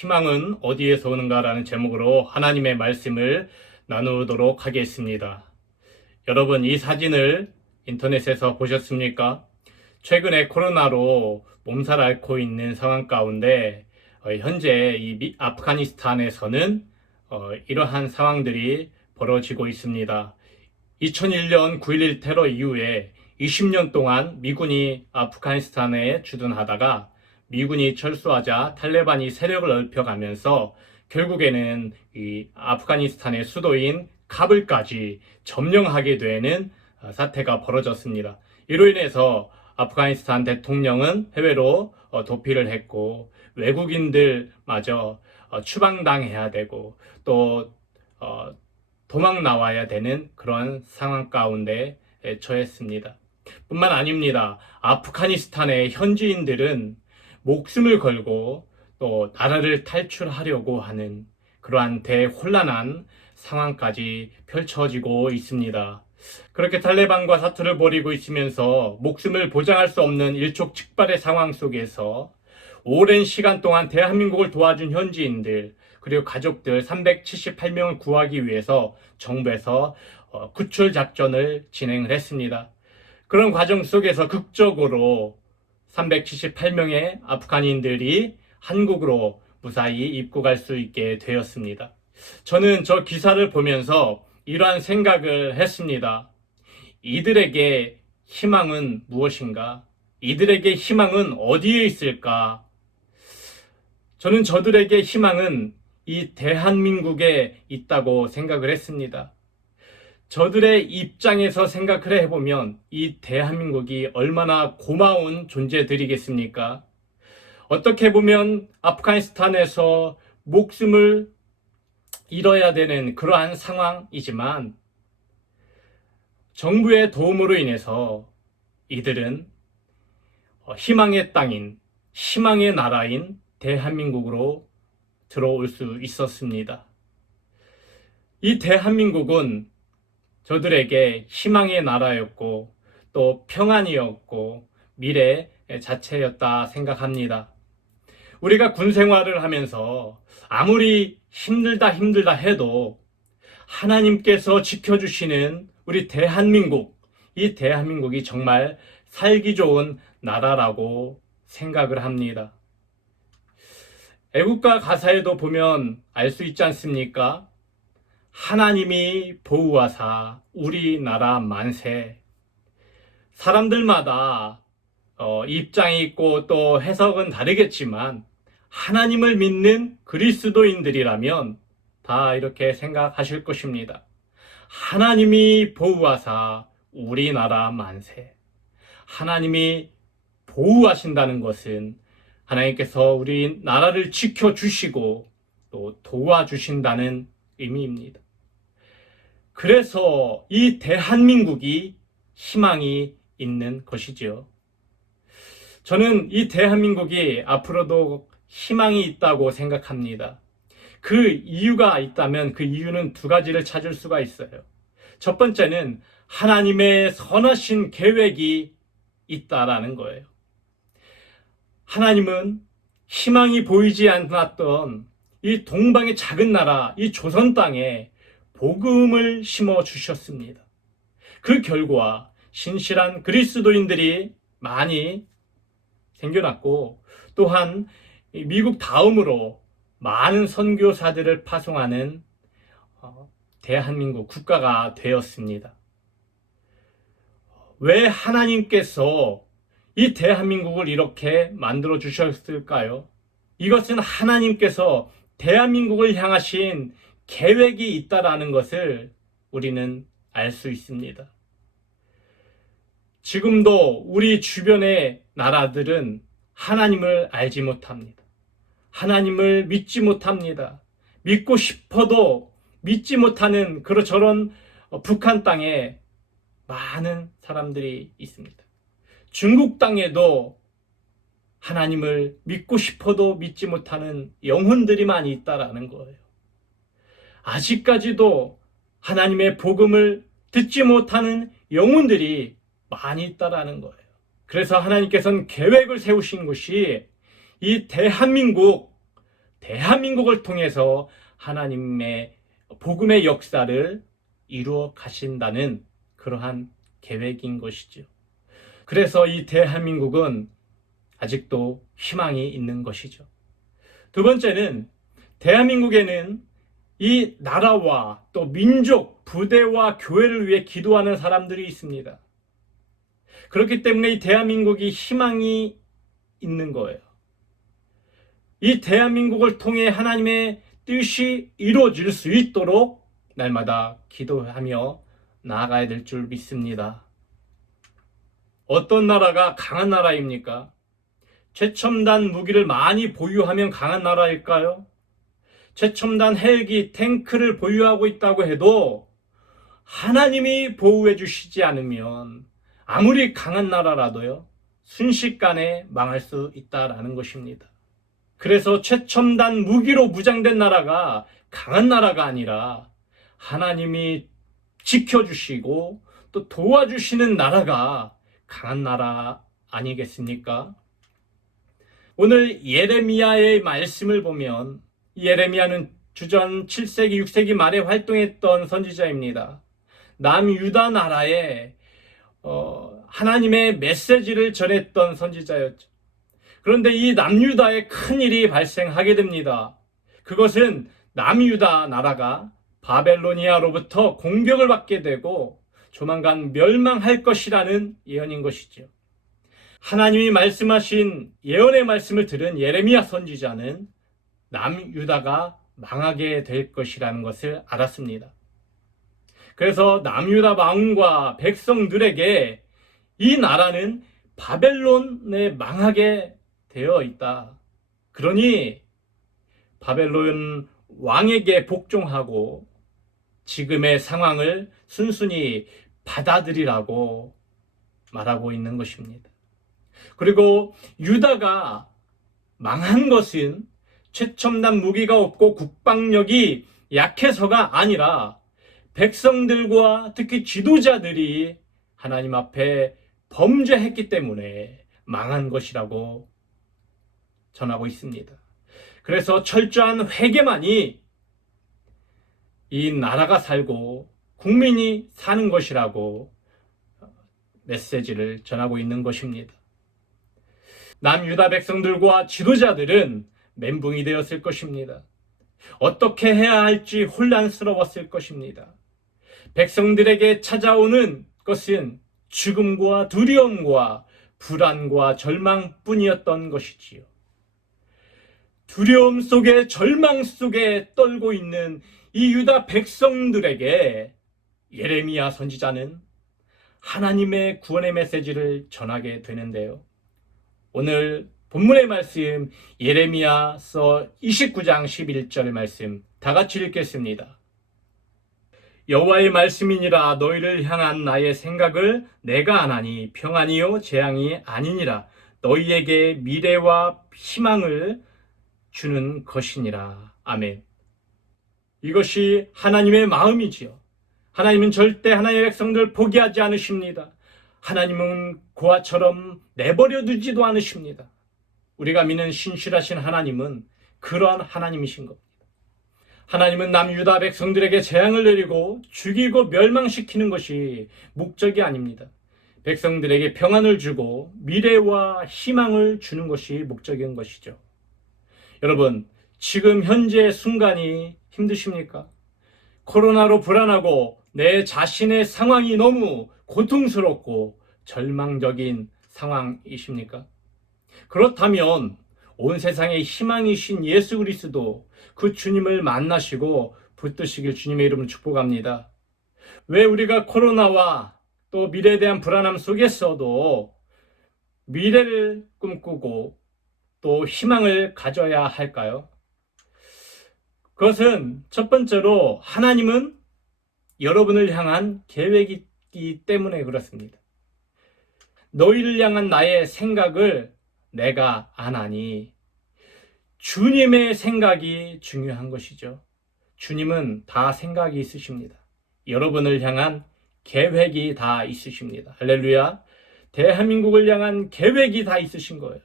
희망은 어디에서 오는가라는 제목으로 하나님의 말씀을 나누도록 하겠습니다. 여러분, 이 사진을 인터넷에서 보셨습니까? 최근에 코로나로 몸살 앓고 있는 상황 가운데 현재 이 아프가니스탄에서는 이러한 상황들이 벌어지고 있습니다. 2001년 9.11 테러 이후에 20년 동안 미군이 아프가니스탄에 주둔하다가 미군이 철수하자 탈레반이 세력을 넓혀가면서 결국에는 이 아프가니스탄의 수도인 카불까지 점령하게 되는 사태가 벌어졌습니다. 이로 인해서 아프가니스탄 대통령은 해외로 도피를 했고 외국인들마저 추방당해야 되고 또 도망 나와야 되는 그런 상황 가운데 처했습니다. 뿐만 아닙니다. 아프가니스탄의 현지인들은 목숨을 걸고 또 나라를 탈출하려고 하는 그러한 대혼란한 상황까지 펼쳐지고 있습니다. 그렇게 탈레반과 사투를 벌이고 있으면서 목숨을 보장할 수 없는 일촉즉발의 상황 속에서 오랜 시간 동안 대한민국을 도와준 현지인들 그리고 가족들 378명을 구하기 위해서 정부에서 구출 작전을 진행을 했습니다. 그런 과정 속에서 극적으로 378명의 아프간인들이 한국으로 무사히 입국할 수 있게 되었습니다. 저는 저 기사를 보면서 이러한 생각을 했습니다. 이들에게 희망은 무엇인가? 이들에게 희망은 어디에 있을까? 저는 저들에게 희망은 이 대한민국에 있다고 생각을 했습니다. 저들의 입장에서 생각을 해보면 이 대한민국이 얼마나 고마운 존재들이겠습니까? 어떻게 보면 아프가니스탄에서 목숨을 잃어야 되는 그러한 상황이지만 정부의 도움으로 인해서 이들은 희망의 땅인, 희망의 나라인 대한민국으로 들어올 수 있었습니다. 이 대한민국은 저들에게 희망의 나라였고 또 평안이었고 미래 자체였다 생각합니다. 우리가 군 생활을 하면서 아무리 힘들다 해도 하나님께서 지켜주시는 우리 대한민국, 이 대한민국이 정말 살기 좋은 나라라고 생각을 합니다. 애국가 가사에도 보면 알 수 있지 않습니까? 하나님이 보호하사 우리나라 만세. 사람들마다 입장이 있고 또 해석은 다르겠지만 하나님을 믿는 그리스도인들이라면 다 이렇게 생각하실 것입니다. 하나님이 보호하사 우리나라 만세. 하나님이 보호하신다는 것은 하나님께서 우리 나라를 지켜주시고 또 도와주신다는 의미입니다. 그래서 이 대한민국이 희망이 있는 것이지요. 저는 이 대한민국이 앞으로도 희망이 있다고 생각합니다. 그 이유가 있다면 그 이유는 두 가지를 찾을 수가 있어요. 첫 번째는 하나님의 선하신 계획이 있다라는 거예요. 하나님은 희망이 보이지 않았던 이 동방의 작은 나라, 이 조선 땅에 복음을 심어 주셨습니다. 그 결과 신실한 그리스도인들이 많이 생겨났고 또한 미국 다음으로 많은 선교사들을 파송하는 대한민국 국가가 되었습니다. 왜 하나님께서 이 대한민국을 이렇게 만들어 주셨을까요? 이것은 하나님께서 대한민국을 향하신 계획이 있다라는 것을 우리는 알 수 있습니다. 지금도 우리 주변의 나라들은 하나님을 알지 못합니다. 하나님을 믿지 못합니다. 믿고 싶어도 믿지 못하는 저런 북한 땅에 많은 사람들이 있습니다. 중국 땅에도 하나님을 믿고 싶어도 믿지 못하는 영혼들이 많이 있다라는 거예요. 아직까지도 하나님의 복음을 듣지 못하는 영혼들이 많이 있다라는 거예요. 그래서 하나님께서는 계획을 세우신 것이 이 대한민국 대한민국을 통해서 하나님의 복음의 역사를 이루어 가신다는 그러한 계획인 것이죠. 그래서 이 대한민국은 아직도 희망이 있는 것이죠. 두 번째는 대한민국에는 이 나라와 또 민족, 부대와 교회를 위해 기도하는 사람들이 있습니다. 그렇기 때문에 이 대한민국이 희망이 있는 거예요. 이 대한민국을 통해 하나님의 뜻이 이루어질 수 있도록 날마다 기도하며 나아가야 될 줄 믿습니다. 어떤 나라가 강한 나라입니까? 최첨단 무기를 많이 보유하면 강한 나라일까요? 최첨단 헬기, 탱크를 보유하고 있다고 해도 하나님이 보호해 주시지 않으면 아무리 강한 나라라도요, 순식간에 망할 수 있다라는 것입니다. 그래서 최첨단 무기로 무장된 나라가 강한 나라가 아니라 하나님이 지켜주시고 또 도와주시는 나라가 강한 나라 아니겠습니까? 오늘 예레미야의 말씀을 보면 예레미야는 주전 7세기, 6세기 말에 활동했던 선지자입니다. 남유다 나라에 하나님의 메시지를 전했던 선지자였죠. 그런데 이 남유다에 큰 일이 발생하게 됩니다. 그것은 남유다 나라가 바벨로니아로부터 공격을 받게 되고 조만간 멸망할 것이라는 예언인 것이죠. 하나님이 말씀하신 예언의 말씀을 들은 예레미야 선지자는 남유다가 망하게 될 것이라는 것을 알았습니다. 그래서 남유다 왕과 백성들에게 이 나라는 바벨론에 망하게 되어 있다. 그러니 바벨론 왕에게 복종하고 지금의 상황을 순순히 받아들이라고 말하고 있는 것입니다. 그리고 유다가 망한 것은 최첨단 무기가 없고 국방력이 약해서가 아니라 백성들과 특히 지도자들이 하나님 앞에 범죄했기 때문에 망한 것이라고 전하고 있습니다. 그래서 철저한 회개만이 이 나라가 살고 국민이 사는 것이라고 메시지를 전하고 있는 것입니다. 남유다 백성들과 지도자들은 멘붕이 되었을 것입니다. 어떻게 해야 할지 혼란스러웠을 것입니다. 백성들에게 찾아오는 것은 죽음과 두려움과 불안과 절망뿐이었던 것이지요. 두려움 속에 절망 속에 떨고 있는 이 유다 백성들에게 예레미야 선지자는 하나님의 구원의 메시지를 전하게 되는데요. 오늘 본문의 말씀 예레미야서 29장 11절의 말씀 다 같이 읽겠습니다. 여호와의 말씀이니라 너희를 향한 나의 생각을 내가 아나니 평안이요 재앙이 아니니라 너희에게 미래와 희망을 주는 것이니라. 아멘. 이것이 하나님의 마음이지요. 하나님은 절대 하나님의 백성들을 포기하지 않으십니다. 하나님은 고아처럼 내버려 두지도 않으십니다. 우리가 믿는 신실하신 하나님은 그러한 하나님이신 겁니다. 하나님은 남유다 백성들에게 재앙을 내리고 죽이고 멸망시키는 것이 목적이 아닙니다. 백성들에게 평안을 주고 미래와 희망을 주는 것이 목적인 것이죠. 여러분, 지금 현재 순간이 힘드십니까? 코로나로 불안하고 내 자신의 상황이 너무 고통스럽고 절망적인 상황이십니까? 그렇다면 온 세상의 희망이신 예수 그리스도 그 주님을 만나시고 붙드시길 주님의 이름으로 축복합니다. 왜 우리가 코로나와 또 미래에 대한 불안함 속에서도 미래를 꿈꾸고 또 희망을 가져야 할까요? 그것은 첫 번째로 하나님은 여러분을 향한 계획이기 때문에 그렇습니다. 너희를 향한 나의 생각을 내가 아나니 주님의 생각이 중요한 것이죠. 주님은 다 생각이 있으십니다. 여러분을 향한 계획이 다 있으십니다. 할렐루야. 대한민국을 향한 계획이 다 있으신 거예요.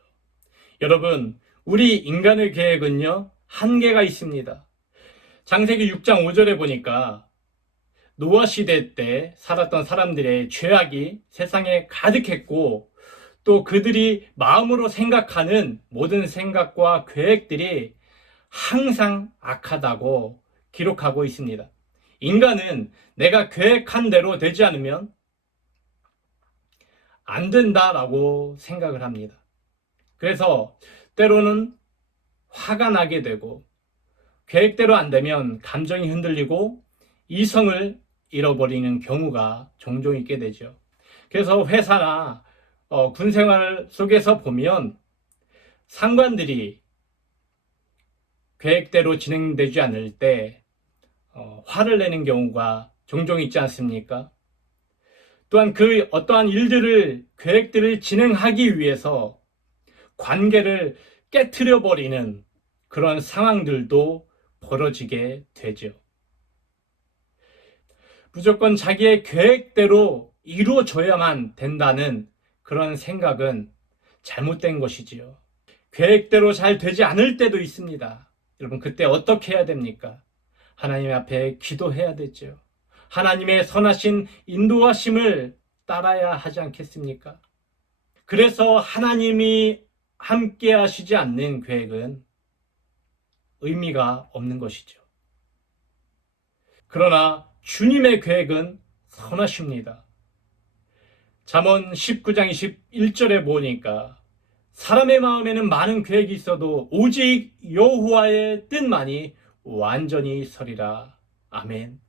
여러분, 우리 인간의 계획은요, 한계가 있습니다. 창세기 6장 5절에 보니까 노아 시대 때 살았던 사람들의 죄악이 세상에 가득했고, 또 그들이 마음으로 생각하는 모든 생각과 계획들이 항상 악하다고 기록하고 있습니다. 인간은 내가 계획한 대로 되지 않으면 안 된다라고 생각을 합니다. 그래서 때로는 화가 나게 되고, 계획대로 안 되면 감정이 흔들리고 이성을 잃어버리는 경우가 종종 있게 되죠. 그래서 회사나 군생활 속에서 보면 상관들이 계획대로 진행되지 않을 때 화를 내는 경우가 종종 있지 않습니까? 또한 그 어떠한 일들을, 계획들을 진행하기 위해서 관계를 깨트려 버리는 그런 상황들도 벌어지게 되죠. 무조건 자기의 계획대로 이루어져야만 된다는 그런 생각은 잘못된 것이지요. 계획대로 잘 되지 않을 때도 있습니다. 여러분, 그때 어떻게 해야 됩니까? 하나님 앞에 기도해야 되죠. 하나님의 선하신 인도하심을 따라야 하지 않겠습니까? 그래서 하나님이 함께 하시지 않는 계획은 의미가 없는 것이죠. 그러나 주님의 계획은 선하십니다. 잠언 19장 21절에 보니까 사람의 마음에는 많은 계획이 있어도 오직 여호와의 뜻만이 완전히 서리라. 아멘.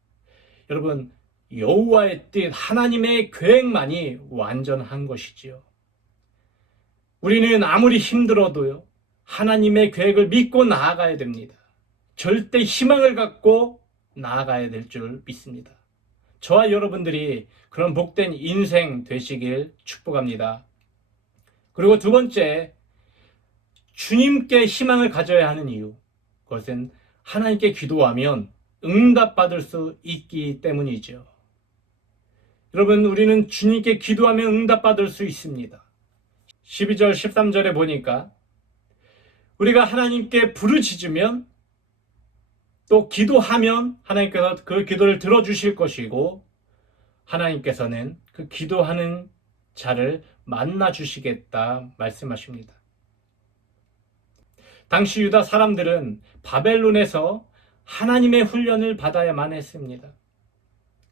여러분, 여호와의 뜻, 하나님의 계획만이 완전한 것이지요. 우리는 아무리 힘들어도요, 하나님의 계획을 믿고 나아가야 됩니다. 절대 희망을 갖고 나아가야 될 줄 믿습니다. 저와 여러분들이 그런 복된 인생 되시길 축복합니다. 그리고 두 번째, 주님께 희망을 가져야 하는 이유, 그것은 하나님께 기도하면 응답받을 수 있기 때문이죠. 여러분, 우리는 주님께 기도하면 응답받을 수 있습니다. 12절 13절에 보니까 우리가 하나님께 부르짖으면, 또 기도하면 하나님께서 그 기도를 들어주실 것이고, 하나님께서는 그 기도하는 자를 만나 주시겠다 말씀하십니다. 당시 유다 사람들은 바벨론에서 하나님의 훈련을 받아야만 했습니다.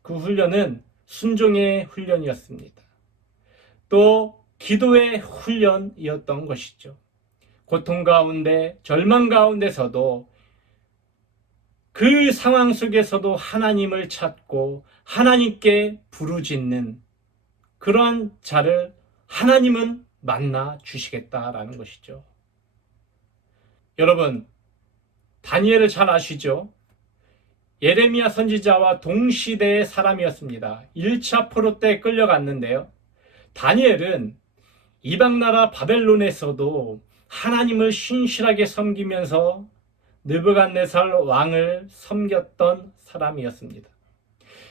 그 훈련은 순종의 훈련이었습니다. 또 기도의 훈련이었던 것이죠. 고통 가운데, 절망 가운데서도, 그 상황 속에서도 하나님을 찾고 하나님께 부르짖는 그러한 자를 하나님은 만나 주시겠다라는 것이죠. 여러분, 다니엘을 잘 아시죠? 예레미야 선지자와 동시대의 사람이었습니다. 1차 포로 때 끌려갔는데요. 다니엘은 이방 나라 바벨론에서도 하나님을 신실하게 섬기면서 느부갓네살 왕을 섬겼던 사람이었습니다.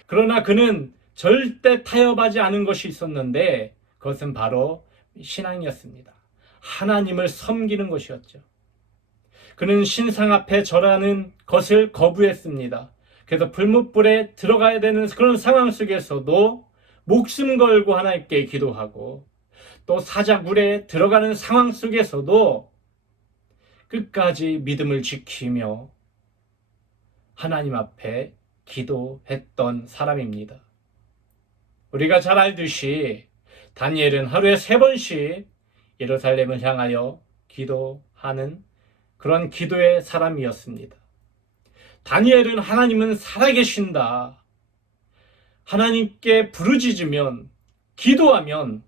그러나 그는 절대 타협하지 않은 것이 있었는데, 그것은 바로 신앙이었습니다. 하나님을 섬기는 것이었죠. 그는 신상 앞에 절하는 것을 거부했습니다. 그래서 불못불에 들어가야 되는 그런 상황 속에서도 목숨 걸고 하나님께 기도하고, 또 사자굴에 들어가는 상황 속에서도 끝까지 믿음을 지키며 하나님 앞에 기도했던 사람입니다. 우리가 잘 알듯이 다니엘은 하루에 3번씩 예루살렘을 향하여 기도하는 그런 기도의 사람이었습니다. 다니엘은 하나님은 살아계신다, 하나님께 부르짖으면, 기도하면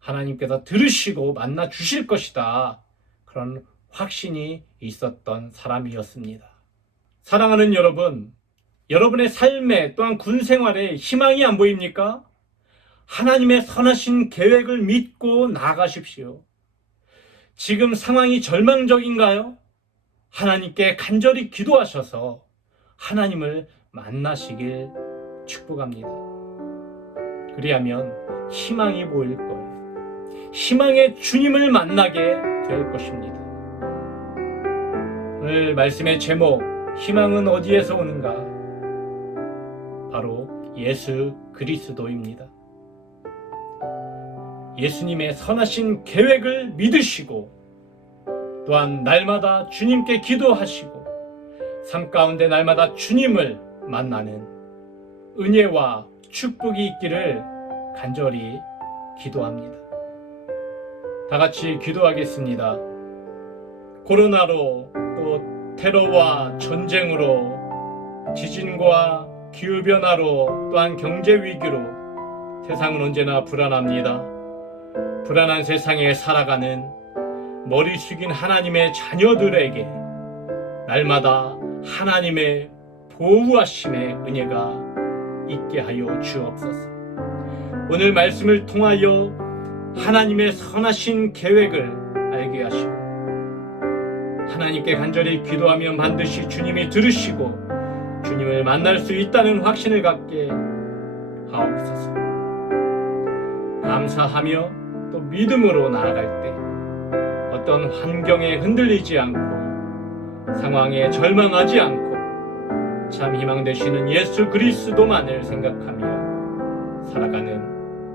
하나님께서 들으시고 만나 주실 것이다, 그런 확신이 있었던 사람이었습니다. 사랑하는 여러분, 여러분의 삶에, 또한 군 생활에 희망이 안 보입니까? 하나님의 선하신 계획을 믿고 나아가십시오. 지금 상황이 절망적인가요? 하나님께 간절히 기도하셔서 하나님을 만나시길 축복합니다. 그리하면 희망이 보일 거예요. 희망의 주님을 만나게 될 것입니다. 오늘 말씀의 제목, 희망은 어디에서 오는가? 바로 예수 그리스도입니다. 예수님의 선하신 계획을 믿으시고 또한 날마다 주님께 기도하시고 삶 가운데 날마다 주님을 만나는 은혜와 축복이 있기를 간절히 기도합니다. 다 같이 기도하겠습니다. 코로나로 또 테러와 전쟁으로 지진과 기후변화로 또한 경제위기로 세상은 언제나 불안합니다. 불안한 세상에 살아가는 머리 숙인 하나님의 자녀들에게 날마다 하나님의 보호하심의 은혜가 있게 하여 주옵소서. 오늘 말씀을 통하여 하나님의 선하신 계획을 알게 하시고 하나님께 간절히 기도하면 반드시 주님이 들으시고 주님을 만날 수 있다는 확신을 갖게 하옵소서. 감사하며 또 믿음으로 나아갈 때 어떤 환경에 흔들리지 않고 상황에 절망하지 않고 참 희망 되시는 예수 그리스도만을 생각하며 살아가는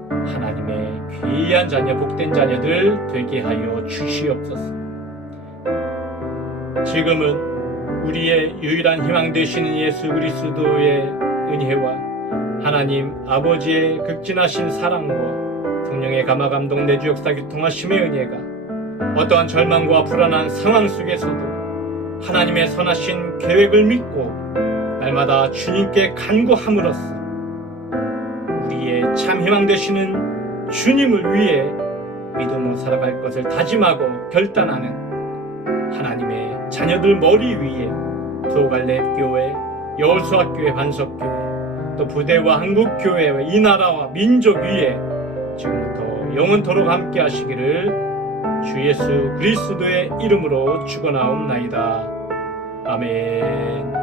하나님의 귀한 자녀, 복된 자녀들 되게 하여 주시옵소서. 지금은 우리의 유일한 희망 되시는 예수 그리스도의 은혜와 하나님 아버지의 극진하신 사랑과 성령의 감화 감동 내주 역사 교통하심의 은혜가 어떠한 절망과 불안한 상황 속에서도 하나님의 선하신 계획을 믿고 날마다 주님께 간구함으로써 우리의 참 희망 되시는 주님을 위해 믿음으로 살아갈 것을 다짐하고 결단하는 하나님의 자녀들 머리 위에 도갈렙교회, 여호수아교회, 반석교회, 또 부대와 한국교회와 이 나라와 민족 위에 지금부터 영원토록 함께 하시기를 주 예수 그리스도의 이름으로 축원하옵나이다. 아멘.